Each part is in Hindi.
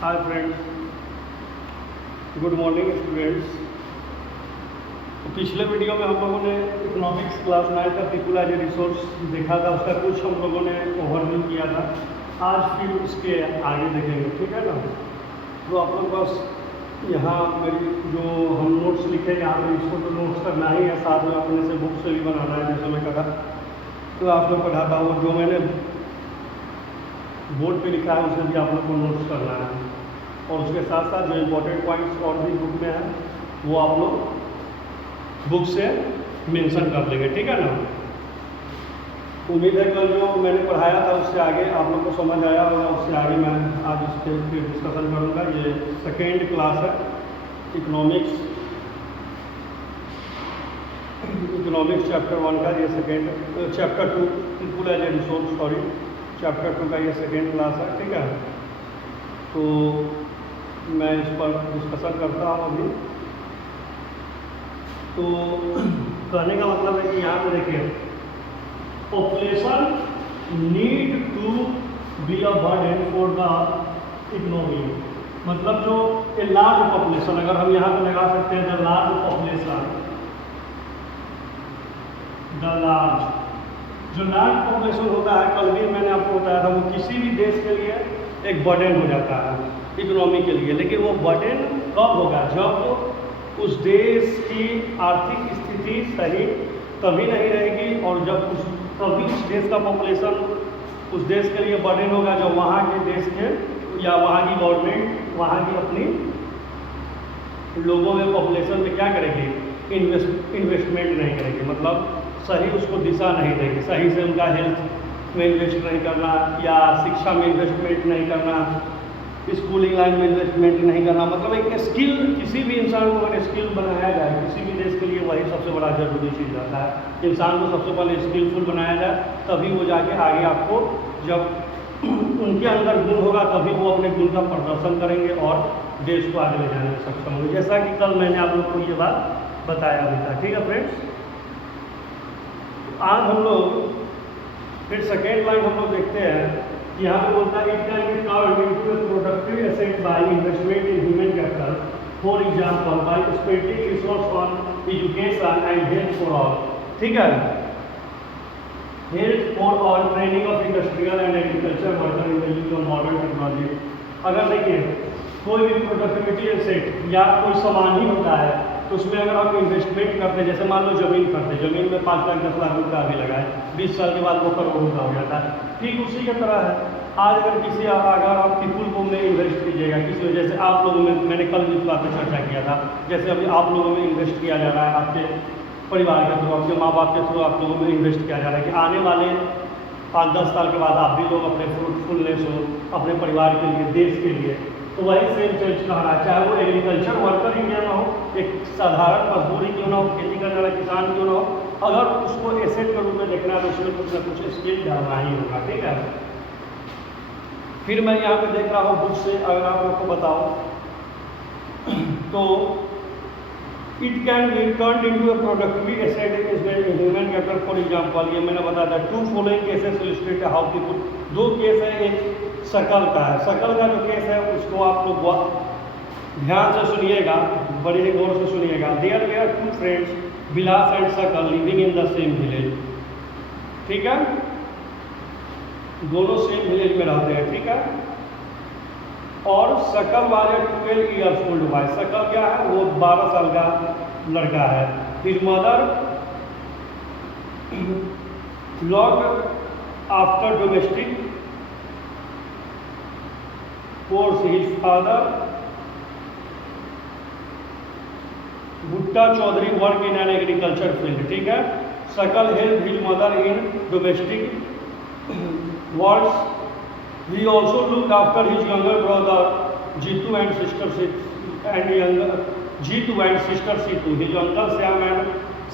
Hi friends, good morning students. तो पिछले वीडियो में हम लोगों ने इकोनॉमिक्स क्लास 9 का पीपल एज ए रिसोर्स देखा था, उसका कुछ हम लोगों ने ओवरव्यू किया था। आज फिर उसके आगे देखेंगे, ठीक है ना। तो आप लोग बस यहाँ मेरी जो हम नोट्स लिखे यहाँ पे, इसको तो नोट्स करना ही है, साथ में अपने से बुक से भी बनाना है, जैसे मैं कहा क्लास में पढ़ाता हूँ। जो मैंने बोर्ड पे लिखा है उसे भी आप लोग को नोट्स करना है, और उसके साथ साथ जो इम्पोर्टेंट पॉइंट्स और भी बुक में है वो आप लोग बुक से मेंशन कर लेंगे, ठीक है ना। उम्मीद है कल जो मैंने पढ़ाया था उससे आगे आप लोग को समझ आया होगा। उससे आगे मैं आज इसके फिर डिस्कशन करूँगा। ये सेकेंड क्लास है इकोनॉमिक्स चैप्टर 1 का, ये second chapter 2 people as a resource, sorry chapter 2 का ये सेकेंड क्लास है, ठीक है। तो मैं इस पर डिस्कशन करता हूँ अभी। तो कहने का मतलब है कि यहाँ पे देखिए, population need to be a burden for the economy. मतलब जो ए लार्ज पॉपुलेशन, अगर हम यहाँ पे लगा सकते हैं the large population, the large, जो लार्ज पॉपुलेशन होता है, कल भी मैंने आपको बताया था, वो किसी भी देश के लिए एक बर्डन हो जाता है इकोनॉमी के लिए। लेकिन वो बर्डन कब होगा? जब उस देश की आर्थिक स्थिति सही तभी नहीं रहेगी, और जब तभी उस देश का पॉपुलेशन उस देश के लिए बर्डन होगा जब वहाँ के देश के या वहाँ की गवर्नमेंट वहाँ की अपनी लोगों में पॉपुलेशन में क्या करेगी? इन्वेस्टमेंट नहीं करेगी, मतलब सही उसको दिशा नहीं देगी, सही से उनका हेल्थ में इन्वेस्ट नहीं करना, या शिक्षा में इन्वेस्टमेंट नहीं करना, स्कूलिंग लाइन में इन्वेस्टमेंट नहीं करना। मतलब एक स्किल, किसी भी इंसान को अगर स्किल बनाया जाए किसी भी देश के लिए, वही सबसे बड़ा जरूरी चीज़ रहता है। इंसान को सबसे पहले स्किलफुल बनाया जाए, तभी वो जाके आगे आपको, जब उनके अंदर गुण होगा तभी वो अपने गुण का प्रदर्शन करेंगे और देश को आगे ले जाने में सक्षम होंगे। जैसा कि कल मैंने आप लोग को ये बात बताया भी था, ठीक है फ्रेंड्स। आज हम लोग फिर सेकेंड लाइन हम लोग देखते हैं। यहाँ पे बोलता है, it can be turned into A productive asset by investment in human capital, for example by spending resource on education and health for all, ठीक है, health for all, training of industrial and agriculture worker in the use of modern technology. अगर देखिए कोई भी प्रोडक्टिविटी एसेट या कोई सामान ही होता है, तो उसमें अगर हम इन्वेस्टमेंट करते हैं, जैसे मान लो जमीन करते हैं, जमीन में 5 लाख 10 लाख रुपया अभी लगाए, 20 साल के बाद वो करोड़ों का हो जाता है। ठीक उसी की तरह है, आज अगर किसी अगर आप पीपुल को में इन्वेस्ट कीजिएगा, किसी जैसे आप लोगों में, मैंने कल भी इस बात पर चर्चा किया था, जैसे अभी आप लोगों में इन्वेस्ट किया जा रहा है, आपके परिवार के थ्रू, आपके माँ बाप के थ्रू आप लोगों में इन्वेस्ट किया जा रहा है कि आने वाले 5-10 साल के बाद आप भी लोग अपने फ्रूटफुलनेस हो अपने परिवार के लिए, देश के लिए। तो वही सेम चीज कह रहा है, चाहे वो एग्रीकल्चर वर्कर ही क्यों ना हो, एक साधारण मजदूरी क्यों ना हो, खेती करने वाला किसान क्यों ना हो, अगर उसको एसेट के रूप में देखना है तो उसमें कुछ ना कुछ स्किल डालना ही होगा, ठीक है। फिर मैं यहाँ पे देख रहा हूँ बुक से, अगर आप लोग को बताओ तो it can be turned into A productive asset in human capital, for example, ये मैंने बताया था। 2 following cases illustrate how people, 2 case है, एक शकल का है। शकल का जो केस है उसको आप लोग ध्यान से सुनिएगा, बड़े गौर से सुनिएगा। There were 2 friends, Vilas and Sakal, living in the same village, ठीक है, दोनों सेम विलेज में रहते हैं, ठीक है। और शकल वाले 12 ईयर्स ओल्ड बॉय, शकल क्या है, वो 12 साल का लड़का है। His mother long after domestic chores, his father Bhutta Chaudhary work in an agriculture field, ठीक है। Sakal help his mother in domestic works. He also looked after his younger brother Jitu and sister Jitu and sister Situ. His uncle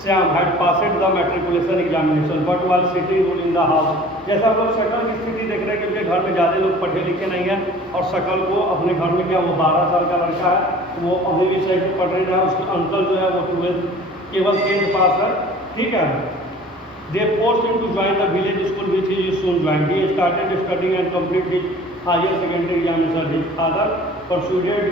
Sam had passed the matriculation examination but was sitting alone in the house. जैसा आप लोग शकल की स्थिति देख रहे हैं, क्योंकि घर में ज़्यादा लोग पढ़े लिखे नहीं हैं, और शकल को अपने घर में क्या, वो 12 साल का लड़का है, वो अभी भी सही से पढ़ रहा है। उसके अंकल जो है वो 12 केवल 10th पास है, ठीक है। They forced him to join the village school which he soon joined. He started studying and completed his higher secondary examination his father persuaded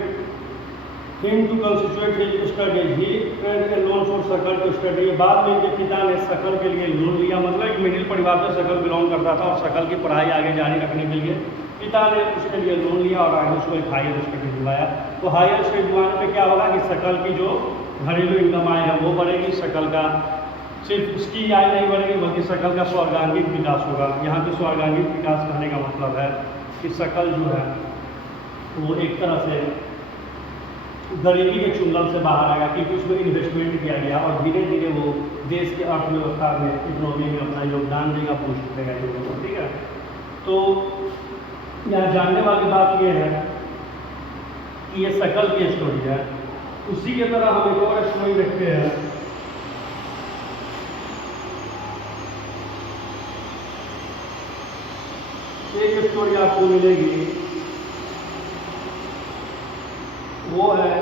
him to constitute his studies he trade a loan for Sakal to study. बाद में इनके पिता ने सकल के लिए लोन लिया, मतलब एक मिडिल परिवार से सकल बिलोंग करता था और सकल की पढ़ाई आगे जारी रखने के लिए पिता ने उसके लिए लोन लिया और आगे उसको एक हायर स्टडी दिलवाया। तो हायर स्टडी दिलवाने पे क्या होगा कि सकल की जो घरेलू इनकम आय है वो बढ़ेगी, सकल का सिर्फ उसकी आय नहीं बढ़ेगी बल्कि सकल का स्वर्गांगिक विकास होगा। यहाँ पे स्वर्गांगिक विकास करने का मतलब है कि सकल जो है वो एक तरह से गरीबी के चुंगल से बाहर आएगा, क्योंकि उसमें इन्वेस्टमेंट किया गया और धीरे धीरे वो देश की अर्थव्यवस्था में, इकोनॉमी में अपना योगदान देगा, पुश करेगा लोगों को। ठीक है, तो यहाँ जानने वाली बात ये है कि ये सकल की स्टोरी है। उसी के तरह हम एक और स्टोरी देखते हैं। एक स्टोरी आपको मिलेगी, वो है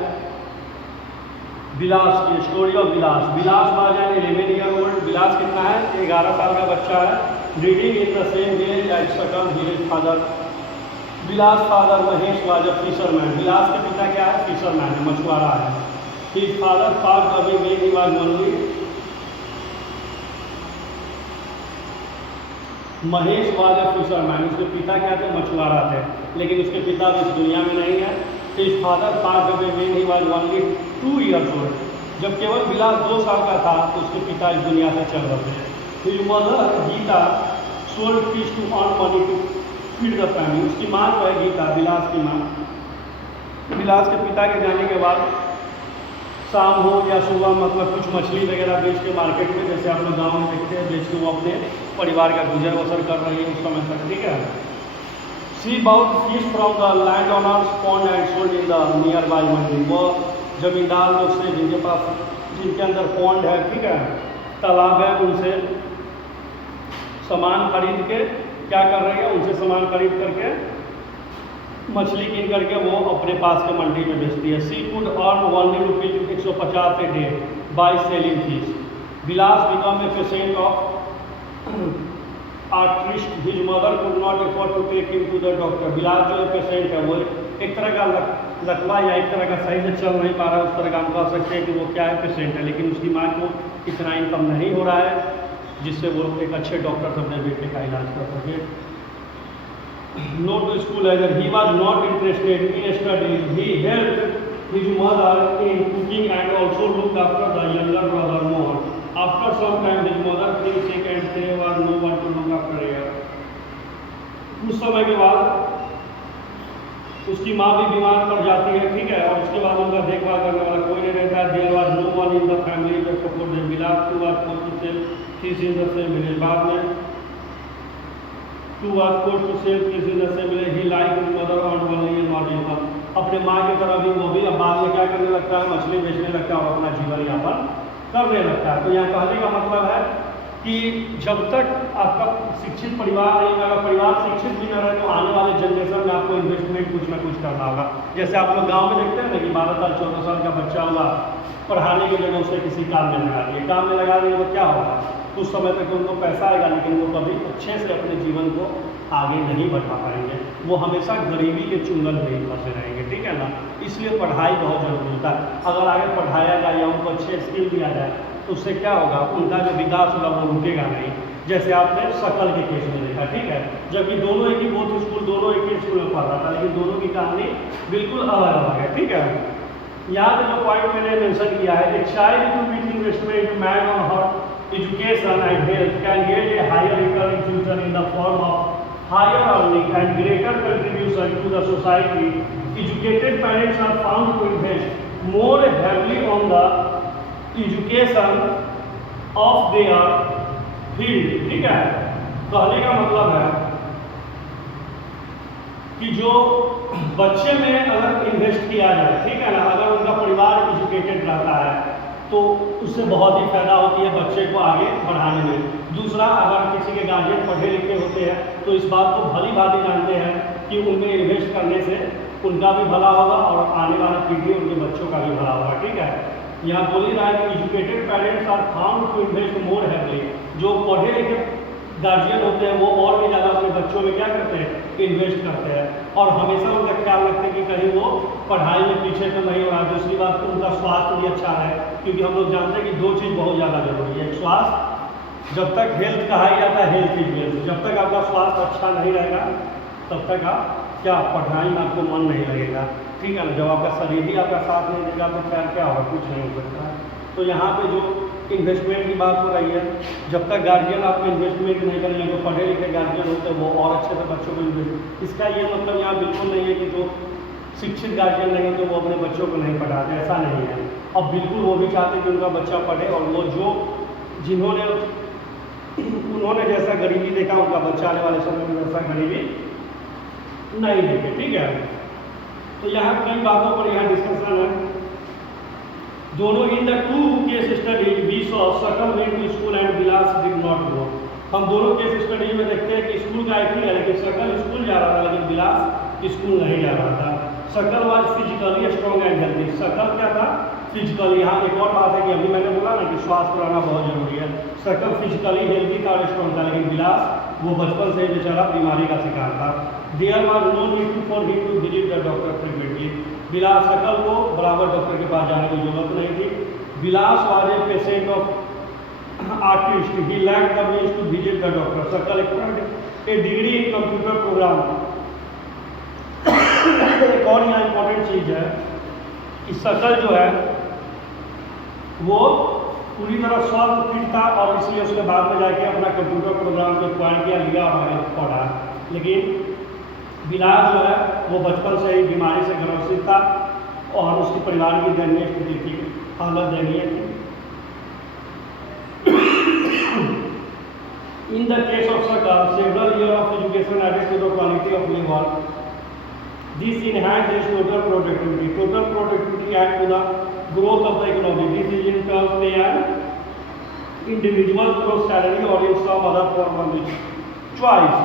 विलास की story of Vilas. Vilas Mahajan 11 year old. Vilas कितना है? 11 साल का बच्चा है। Reading in the same village as Sakal village father. Vilas father Mahesh was a fisherman. Vilas के पिता क्या है? फिशरमैन है, मछुआरा है। His father passed away when he was only. Mahesh was a fisherman, उसके पिता क्या थे? मछुआरा थे, लेकिन उसके पिता इस दुनिया में नहीं है। His father passed away when he was only 2 years old। जब केवल विलास 2 साल का था तो उसके पिता इस दुनिया से चल रहे थे। His mother Gita sold fish to earn money to feed the family. उसकी माँ जो है गीता, विलास की माँ, विलास के पिता के जाने के बाद शाम हो या सुबह मतलब कुछ मछली वगैरह बेच के मार्केट में, जैसे आप लोग गाँव में देखते हैं, बेच के वो अपने परिवार का गुजर बसर कर रही है उस समय तक। ठीक है, see bought fish from the landowners pond and sold in the nearby mandi. वो जमींदार लोग से जिनके पास, जिनके अंदर पॉन्ड है, ठीक है, तालाब है, उनसे सामान खरीद के क्या कर रही है? उनसे सामान खरीद करके मछली कीन करके वो अपने पास के मंडी में बेचती है। She could earn ₹1 150 a day by selling fish. Vilas become a patient of arthritis. His mother could not afford to take him to the doctor. Vilas जो पेशेंट है वो एक तरह का लकवा या एक तरह का सही से चल नहीं पा रहा है, उस तरह का हम कह सकते हैं कि वो क्या है? पेशेंट है। लेकिन उसकी माँ को इतना इनकम नहीं हो रहा है जिससे वो एक अच्छे डॉक्टर से अपने बेटे का इलाज कर सके। Not to school eager. He was not interested in studies. He helped his mother in cooking and also look after the younger brother Mohan. After some time his mother fell sick and there was no one to look after here. कुछ समय के बाद उसकी माँ भी बीमार पड़ जाती है, ठीक है, और उसके बाद उनका देखभाल करने वाला कोई नहीं रहता है। There was no one in the family to support them. Vilas too was forced to sell fish in the same village. बाद में too was forced to sell fish in the same village. He like his mother earn only in not income. अपने माँ की तरह भी वो भी अब बाद में क्या करने लगता है? मछली बेचने लगता है और अपना जीवन यापन करने लगता है। तो यहाँ कहने का मतलब है कि जब तक आपका शिक्षित परिवार नहीं होगा, अगर परिवार शिक्षित भी न रहे तो आने वाले जनरेशन में आपको इन्वेस्टमेंट कुछ ना कुछ करना होगा। जैसे आप लोग गांव में देखते हैं ना कि 12 साल 14 साल का बच्चा होगा, पढ़ाने की जगह उसे किसी काम में लगा दिए, काम में लगा देंगे तो क्या होगा? कुछ समय तक उनको पैसा आएगा लेकिन वो कभी अच्छे से अपने जीवन को आगे नहीं बढ़ा पाएंगे, वो हमेशा गरीबी के चुंगल में ही फंसे रहेंगे। ठीक है ना, इसलिए पढ़ाई बहुत जरूरी होता है। अगर आगे पढ़ाया जाए या उनको अच्छे स्किल दिया जाए तो उससे क्या होगा? उनका जो विकास होगा वो रुकेगा नहीं, जैसे आपने सकल के केस में देखा। ठीक है, जबकि दोनों एक ही बोथ स्कूल, दोनों एक ही स्कूल में पढ़ रहा था, लेकिन दोनों की कहानी बिल्कुल अलग अलग है। ठीक है, यहाँ पे जो पॉइंट मैंने मेंशन किया है, a child to which investment man on her education and health can get a higher return in future in the form of higher earning and greater contribution to the society. Educated parents are found to invest more heavily on the education of their field. ठीक है, कहने का मतलब है कि जो बच्चे में अगर इन्वेस्ट किया जाए, ठीक है ना, अगर उनका परिवार एजुकेटेड रहता है तो उससे बहुत ही फायदा होती है बच्चे को आगे बढ़ाने में। दूसरा, अगर किसी के गार्जियन पढ़े लिखे होते हैं तो इस बात को भली भांति जानते हैं कि उनमें इन्वेस्ट करने से उनका भी भला होगा और आने वाली पीढ़ी उनके बच्चों का भी भला होगा। ठीक है, यहाँ बोल ही रहा है कि educated parents are found to invest more heavily. जो पढ़े लिखे गार्जियन होते हैं वो और भी ज़्यादा अपने बच्चों में क्या करते हैं, इन्वेस्ट करते हैं और हमेशा उनका ख्याल रखते हैं कि कहीं वो पढ़ाई में पीछे तो नहीं हो रहा। दूसरी बात उनका स्वास्थ्य भी अच्छा है, क्योंकि हम लोग जानते हैं कि दो चीज़ बहुत ज़्यादा जरूरी है। एक स्वास्थ्य, जब तक हेल्थ कहा ही जाता है हेल्थ इज वेल्थ, जब तक आपका स्वास्थ्य अच्छा नहीं रहेगा तब तक आप क्या पढ़ाई में आपको मन नहीं लगेगा, ठीक है ना। जब आपका शरीर ही आपका साथ नहीं देगा तो खैर क्या होगा, कुछ नहीं हो सकता। तो यहाँ पे जो इन्वेस्टमेंट की बात हो रही है, जब तक गार्जियन आपको इन्वेस्टमेंट नहीं करेंगे, जो पढ़े लिखे गार्जियन होते हैं वो और अच्छे से बच्चों को इन्वेस्ट, इसका ये मतलब यहाँ बिल्कुल नहीं है कि जो शिक्षित गार्जियन नहीं होते वो अपने बच्चों को नहीं पढ़ाते, ऐसा नहीं है। अब बिल्कुल वो भी चाहते कि उनका बच्चा पढ़े, और वो जो जिन्होंने उन्होंने जैसा गरीबी देखा उनका बच्चा आने वाले समय में वैसा गरीबी नहीं देखे, ठीक है। तो यहाँ कई बातों पर यहाँ डिस्कशन है। दोनों in the two case studies we saw Sakal went to school and Bilas did not go. हम दोनों केस स्टडीज में देखते हैं कि स्कूल का एक ही है, लेकिन सकल स्कूल जा रहा था लेकिन बिलास स्कूल नहीं जा रहा था। सकल was physically strong and healthy. सकल क्या था, फिजिकली। यहाँ एक और बात है कि अभी मैंने बोला ना कि स्वास्थ्य रहना बहुत जरूरी है। सकल फिजिकली हेल्थी था और स्ट्रॉन्ग था, लेकिन बिलास वो बचपन से बेचारा बीमारी का शिकार था। There was no need for him to visit the doctor frequently. Bilas Sakal को बराबर डॉक्टर के पास जाने की जरूरत नहीं थी। Bilas was a patient of artist, he lacked the means to visit the doctor. Sakal a degree in computer program. एक और यहाँ इंपॉर्टेंट चीज है कि सकल जो है वो पूरी तरह स्वस्थ फिट था और इसलिए उसने बाद में जाके अपना कंप्यूटर प्रोग्राम को एक्वायर किया, लिया और पढ़ा। लेकिन बिलास जो है वो बचपन से ही बीमारी से ग्रसित था और उसके परिवार की दयनीय स्थिति थी, हालत दयनीय थी। In the case of Sakal, several year of education added to the quality of liver. This enhances its total productivity. Total productivity adds to the growth of the economy. This is in terms pay and individual through salary or in some other form of choice.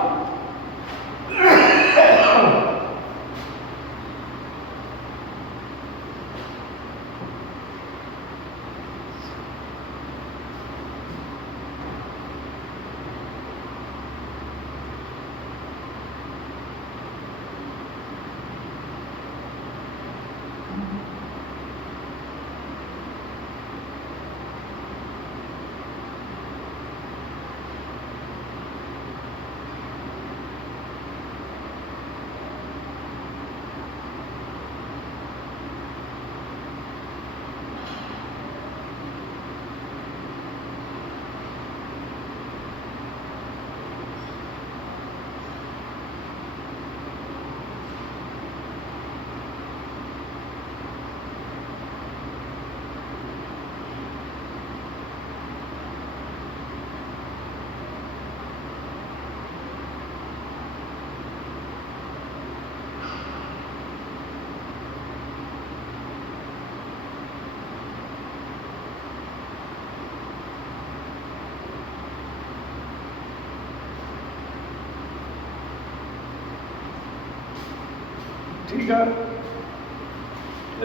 ठीक है,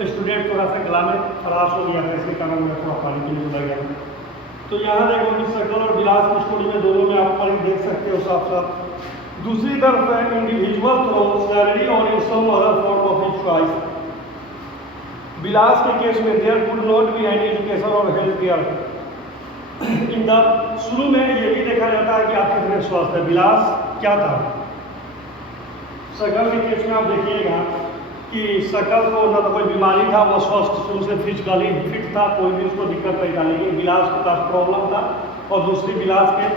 स्टूडेंट थोड़ा सा गला में खराश हो गया था, इसके कारण मैं थोड़ा पानी पीने लग गया था। तो यहाँ देखो कि सकल और बिलास की स्टोरी में दोनों में आप फर्क देख सकते हो साफ साफ। दूसरी तरफ है इंडिविजुअल थ्रो सैलरी और in some other form of his choice. Bilas के केस में there could not be any education और हेल्थ केयर इन द। शुरू में ये भी देखा जाता है कि आप कितने स्वस्थ है। बिलास क्या था, सकल के केस में आप देखिएगा कि सकल को ना तो कोई बीमारी था, वो स्वस्थ शुरू से फिजिकली फिट था, कोई भी उसको दिक्कत नहीं था। लेकिन बिलास के पास प्रॉब्लम था और दूसरी बिलास के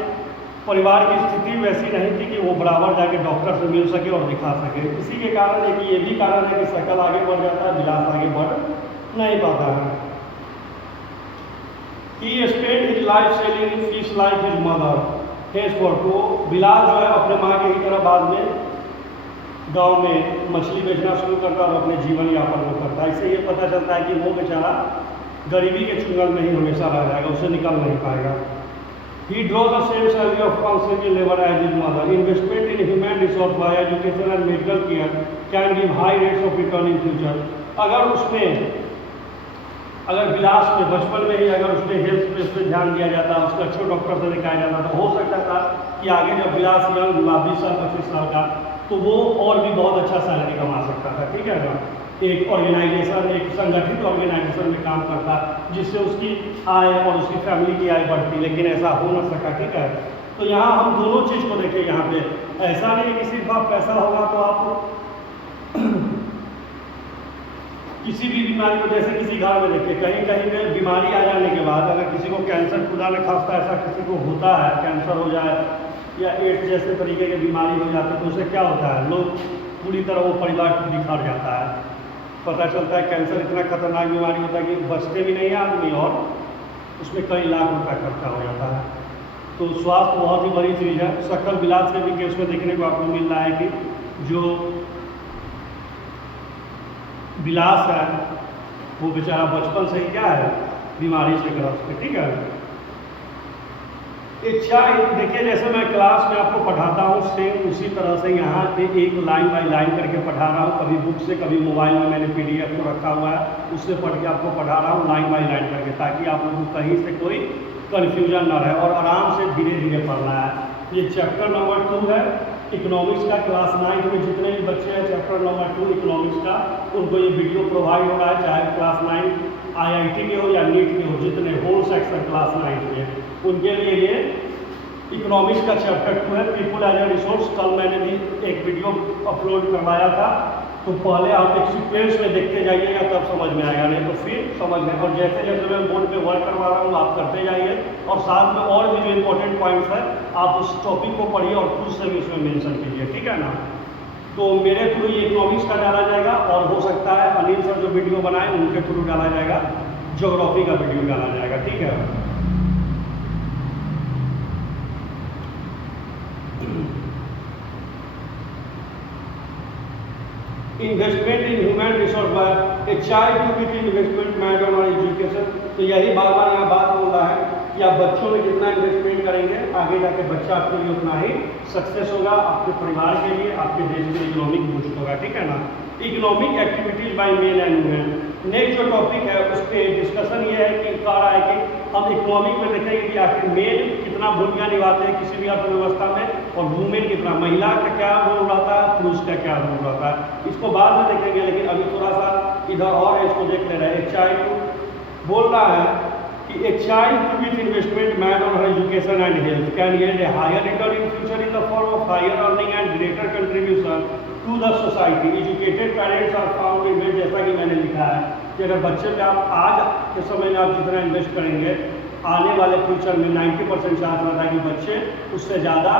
परिवार की स्थिति वैसी नहीं थी कि वो बराबर जाके डॉक्टर से मिल सके और दिखा सके। इसी के कारण एक ये भी कारण है कि सकल आगे बढ़ जाता है, बिलास आगे बढ़ नहीं पाता है। He spent his life selling fish like his mother. henceforth वो बिलास जो है अपने माँ के ही तरह बाद में गांव में मछली बेचना शुरू करता और अपने जीवन यापन वो करता। इससे ये पता चलता है कि वो बेचारा गरीबी के चुंगल में ही हमेशा रह जाएगा, उससे निकल नहीं पाएगा। He draws the same salary of constantly labor as his mother. Investment in human resource by education and medical care can give high rates of return in future. अगर उसमें अगर विलास में बचपन में ही अगर उसमें हेल्थ पे उस पर ध्यान दिया जाता, उसको अच्छे डॉक्टर से दिखाया जाता, तो हो सकता था कि आगे जब विलास यंग हुआ 20 साल 25 साल का, तो वो और भी बहुत अच्छा सैलरी कमा सकता था, ठीक है ना। एक ऑर्गेनाइजेशन, एक संगठित ऑर्गेनाइजेशन में काम करता, जिससे उसकी आय और उसकी फैमिली की आय बढ़ती, लेकिन ऐसा हो न सका, ठीक है। तो यहाँ हम दोनों चीज़ को देखें। यहाँ पे ऐसा नहीं है कि सिर्फ आप पैसा होगा तो आप किसी भी बीमारी को, जैसे किसी घर में देखिए कहीं कहीं पे बीमारी आ जाने के बाद अगर किसी को कैंसर, खुदा न खास्ता ऐसा किसी को होता है, कैंसर हो जाए या एड्स जैसे तरीके की बीमारी हो जाती है, तो उससे क्या होता है, लोग पूरी तरह वो परिवार बिखर जाता है। पता चलता है कैंसर इतना खतरनाक बीमारी होता है कि बचते भी नहीं है आदमी, और उसमें कई लाख रुपया खर्चा हो जाता है। तो स्वास्थ्य बहुत ही बड़ी चीज़ है। सकल विलास के भी केस में देखने को आपको मिल रहा है कि जो विलास है वो बेचारा बचपन से ही क्या है, बीमारी से ग्रस्त है, ठीक है। इच्छा देखिए, जैसे मैं क्लास में आपको पढ़ाता हूँ सेम उसी तरह से यहाँ पे एक लाइन बाय लाइन करके पढ़ा रहा हूँ। कभी बुक से, कभी मोबाइल में मैंने PDF को रखा हुआ है, उससे पढ़ के आपको पढ़ा रहा हूँ लाइन बाय लाइन करके, ताकि आप लोगों को कहीं से कोई कन्फ्यूजन ना रहे और आराम से धीरे धीरे पढ़ना है। ये चैप्टर नंबर 2 है इकोनॉमिक्स का। क्लास 9 में जितने भी बच्चे हैं चैप्टर नंबर 2 इकोनॉमिक्स का, उनको ये वीडियो प्रोवाइड हो रहा है, चाहे क्लास 9 IIT के हो या नीट के हो, जितने होल सेक्शन क्लास 9 के, उनके लिए ये इकोनॉमिक्स का चैप्टर 2 है, पीपल एज ए रिसोर्स। कल मैंने भी एक वीडियो अपलोड करवाया था, तो पहले आप एक सीक्वेंस में देखते जाइएगा, तब समझ में आएगा, नहीं तो फिर समझ में। और जैसे जैसे मैं बोर्ड पे वर्क करवा रहा हूँ आप करते जाइए, और साथ में और भी जो इंपॉर्टेंट पॉइंट्स है आप उस टॉपिक को पढ़िए और खुद से भी उसमें मेंशन कीजिए, ठीक है ना। तो मेरे थ्रू ये इकोनॉमिक्स का डाला जाएगा, और हो सकता है अनिल सर जो वीडियो बनाए उनके थ्रू डाला जाएगा, ज्योग्राफी का वीडियो डाला जाएगा, ठीक है। Investment in human resource by a child to be investment made on education. तो यही बार बार यहाँ बात हो रहा है कि आप बच्चों में जितना इन्वेस्टमेंट करेंगे, आगे जाके बच्चा आपके लिए उतना ही सक्सेस होगा, आपके परिवार के लिए, आपके देश के इकोनॉमिक बूस्ट होगा, ठीक है ना। Economic activities by men and women. Next जो टॉपिक है उस पर डिस्कशन ये है कि कह रहा है कि हम इकोनॉमिक में देखेंगे कि आखिर मेन कितना भूमिका निभाते हैं किसी भी अर्थव्यवस्था में, और वुमेन कितना, महिला का क्या रोल रहता है, पुरुष का क्या रोल रहता है, इसको बाद में देखेंगे। लेकिन अभी थोड़ा सा इधर और है, इसको देख ले रहे हैं। चाइल्ड बोल रहा है कि a child with investment made on her education and health can yield a higher return in future in the form of higher earning and greater contribution to the society. Educated parents are found in which, जैसा कि मैंने लिखा है कि अगर बच्चे पे आप आज के समय में आप जितना इन्वेस्ट करेंगे, आने वाले फ्यूचर में 90% चांस रहता है कि बच्चे उससे ज़्यादा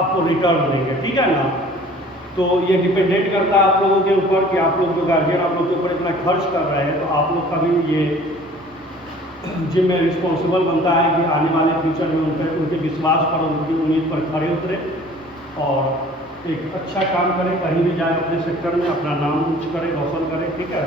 आपको रिटर्न देंगे, ठीक है ना। तो ये डिपेंडेंट करता है आप लोगों के ऊपर कि आप लोग जो गार्जियन आप लोग के ऊपर इतना खर्च कर रहे हैं, तो आप लोग का भी ये जिम्मे रिस्पॉन्सिबल बनता है कि आने वाले फ्यूचर में उनके विश्वास पर, उनकी उम्मीद पर खड़े उतरे और एक अच्छा काम करें, कहीं भी जाए अपने सेक्टर में अपना नाम ऊंच करें, रोशन करें, ठीक है।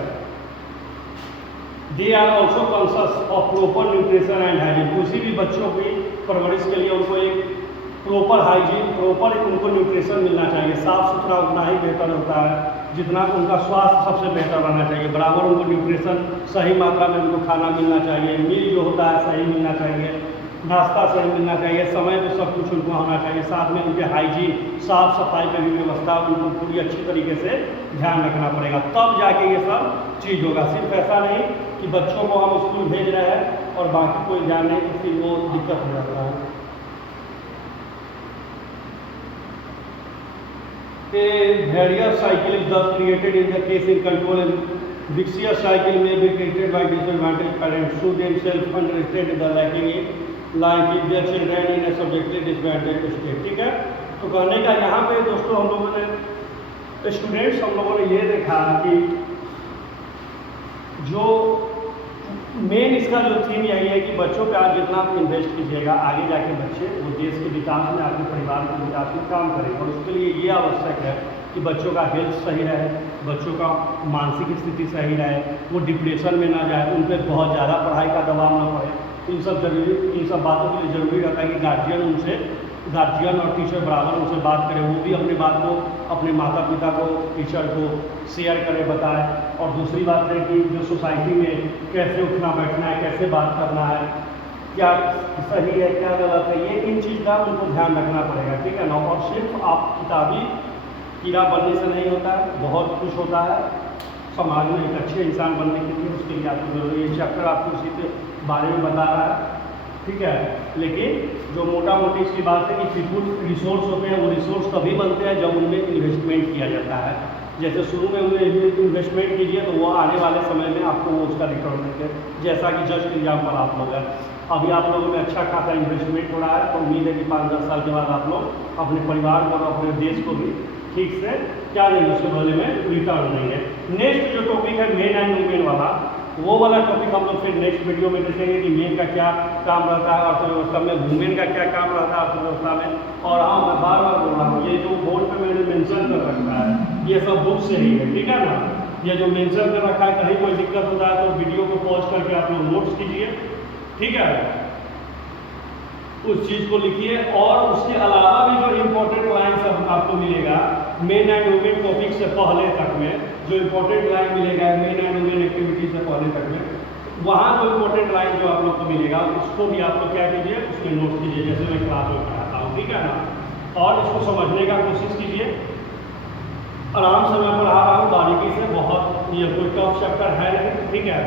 They are also conscious of proper nutrition and hygiene. किसी भी बच्चों की परवरिश के लिए उनको एक प्रॉपर हाइजीन, प्रॉपर उनको न्यूट्रिशन मिलना चाहिए। साफ़ सुथरा उतना ही बेहतर होता है जितना उनका स्वास्थ्य सबसे बेहतर रहना चाहिए। बराबर उनको न्यूट्रिशन सही मात्रा में उनको खाना मिलना चाहिए, मील जो होता है सही मिलना चाहिए, नाश्ता सही मिलना चाहिए, समय पर सब कुछ उनको होना चाहिए। साथ में उनके हाइजीन, साफ सफाई की भी व्यवस्था उनको पूरी अच्छी तरीके से ध्यान रखना पड़ेगा, तब जाके ये सब चीज़ होगा। सिर्फ ऐसा नहीं कि बच्चों को हम स्कूल भेज रहे हैं और बाकी कोई ध्यान नहीं, तो फिर वो दिक्कत हो जाता है। A various cycle is thus created in the case in control, and vicious cycle may be created by disadvantaged parents who themselves understand the lacking in like their children in a subjectively disadvantaged state, ठीक है। तो कहने का यहाँ पे दोस्तों हम लोगों ने स्टूडेंट्स हम लोगों ने ये देखा कि जो मेन इसका जो थीम यही है कि बच्चों पे आप जितना आप इन्वेस्ट कीजिएगा, आगे जाके बच्चे वो देश के विकास में, आपके परिवार के विकास में काम करें। और उसके लिए ये आवश्यक है कि बच्चों का हेल्थ सही रहे, बच्चों का मानसिक स्थिति सही रहे, वो डिप्रेशन में ना जाए, उन पर बहुत ज़्यादा पढ़ाई का दबाव ना पड़े। इन सब बातों के लिए ज़रूरी रहता है कि गार्जियन उनसे गार्जियन और टीचर बराबर उनसे बात करें, वो भी अपनी बात को अपने माता पिता को, टीचर को शेयर करें, बताएं। और दूसरी बात है कि जो सोसाइटी में कैसे उठना बैठना है, कैसे बात करना है, क्या सही है क्या गलत है, ये इन चीज़ का उनको ध्यान रखना पड़ेगा, ठीक है ना। और सिर्फ आप किताबी कीड़ा बनने से नहीं होता है, बहुत कुछ होता है समाज में एक अच्छे इंसान बनने के लिए, उसके लिए आपको जरूरी है। चैप्टर आपको उसी के बारे में बता रहा है, ठीक है। लेकिन जो मोटा मोटी इसकी बात है कि पीपुल रिसोर्स होते हैं, वो रिसोर्स तभी बनते हैं जब उनमें इन्वेस्टमेंट किया जाता है। जैसे शुरू में उन्हें इन्वेस्टमेंट कीजिए तो वो आने वाले समय में आपको वो उसका रिटर्न देंगे, जैसा कि जस्ट एग्जाम्पल आप लोग हैं। अभी आप लोगों में अच्छा खासा इन्वेस्टमेंट हो रहा है, तो उम्मीद है कि 5-10 साल के बाद आप लोग अपने परिवार को और अपने देश को भी ठीक से क्या देंगे, उसके बदले में रिटर्न देंगे। नेक्स्ट जो टॉपिक है मेन एंड वुमेन वाला, वो वाला टॉपिक हम लोग फिर नेक्स्ट वीडियो में देखेंगे कि मेन का क्या काम रहता है अर्थव्यवस्था में, वुमेन का क्या काम रहता है अर्थव्यवस्था में। और हाँ, मैं बार बार बोल रहा हूँ, ये जो बोर्ड पे मैंने मेंशन कर रखा है ये सब बुक से ही है, ठीक है ना। ये जो मेंशन कर रखा है, कहीं कोई दिक्कत होता है तो वीडियो को पॉज करके आप लोग नोट्स कीजिए, ठीक है, उस चीज़ को लिखिए। और उसके अलावा भी जो इम्पोर्टेंट लाइन्स आपको मिलेगा मेन एंड वुमेन टॉपिक से पहले तक में, जो इम्पोर्टेंट लाइन मिलेगा मेन एंड वुमेन एक्टिविटी से पहले तक में, वहाँ जो इम्पोर्टेंट लाइन जो आप लोग को मिलेगा उसको भी आप लोग क्या कीजिए, उसमें नोट कीजिए, जैसे मैं क्लास में पढ़ाता हूँ, ठीक है ना। और इसको समझने का कोशिश कीजिए, आराम से मैं पढ़ा रहा हूँ बारीकी से, बहुत ये कोई टफ चैप्टर है नहीं, ठीक है,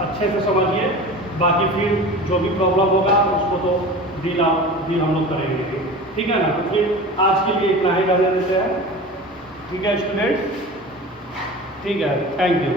अच्छे से समझिए। बाकी फिर जो भी प्रॉब्लम होगा उसको तो डील हम लोग करेंगे, ठीक है ना। तो फिर आज के लिए इतना ही रहने देते हैं, ठीक है स्टूडेंट्स, ठीक है, थैंक यू।